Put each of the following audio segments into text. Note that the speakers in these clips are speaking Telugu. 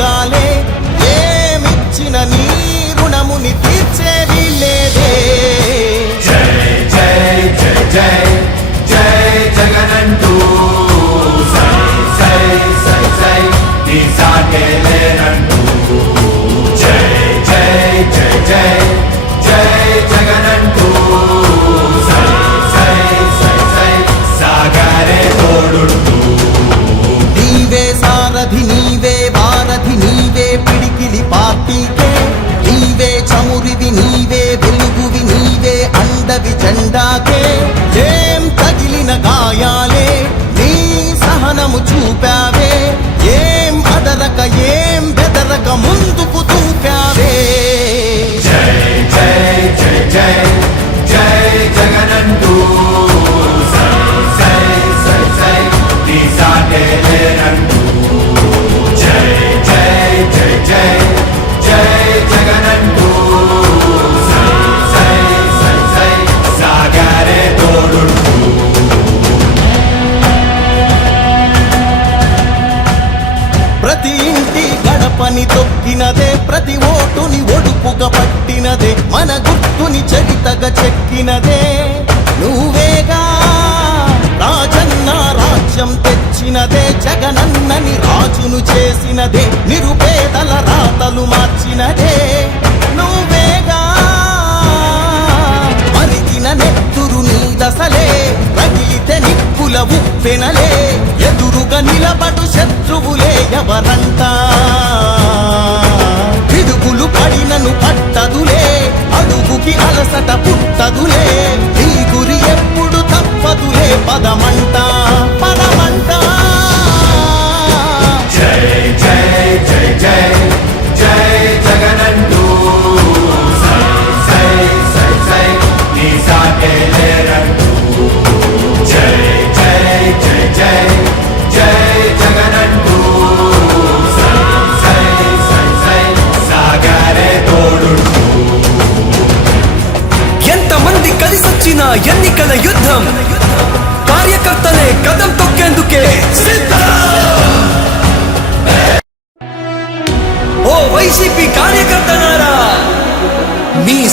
গালে ఊరివి నీవే వెలుగువి నీవే అండవి జెండాకే ఏం తగిలిన గాయాలే నీ సహనము చూపావే ఏం అదరక ఏం బెదరక ముందు మార్చినదే నిరుపేదల రాతలు మార్చినదే. నువ్వేగా మరిగిన నెత్తురు నీ దశలే రగిలితే నిప్పుల ఉప్పెనలే. ఎదురుగా నిలబడు శత్రువులే ఎవరంట? పిడుగులు పడినను పట్టదులే అడుగుకి అలసట పుట్టదులే. నీ గురి ఎప్పుడు తప్పదులే పదమంటా?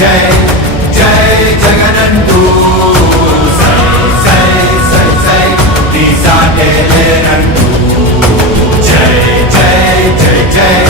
జై జై జై జగనంటూ సై సై సై సై నీ సాటే లేనంటూ జై జై జై జై జై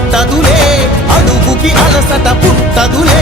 అలసట పుట్టదులే.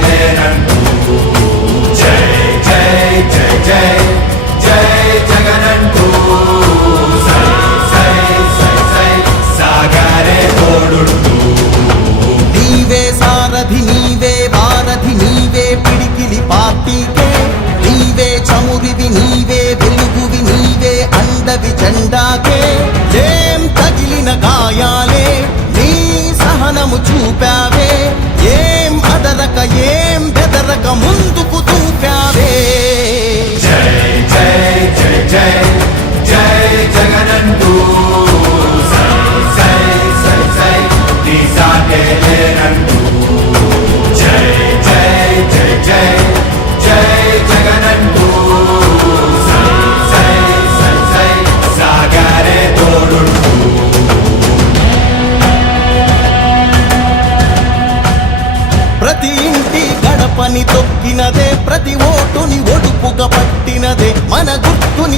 సాటే జై జై జై జై జై జగనంటూ సై సై సై సై సాగరే తోడుంటూ నీవే సారథి నీవే వారధి నీవే పిడికిలి పార్టీకే నీవే చమురివి నీవే వెలుగువి నీవే జెండాకే. ఏం తగిలిన గాయాలే నీ సహనము చూపావే. ఏం బెదరక ముందు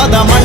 Ramada mais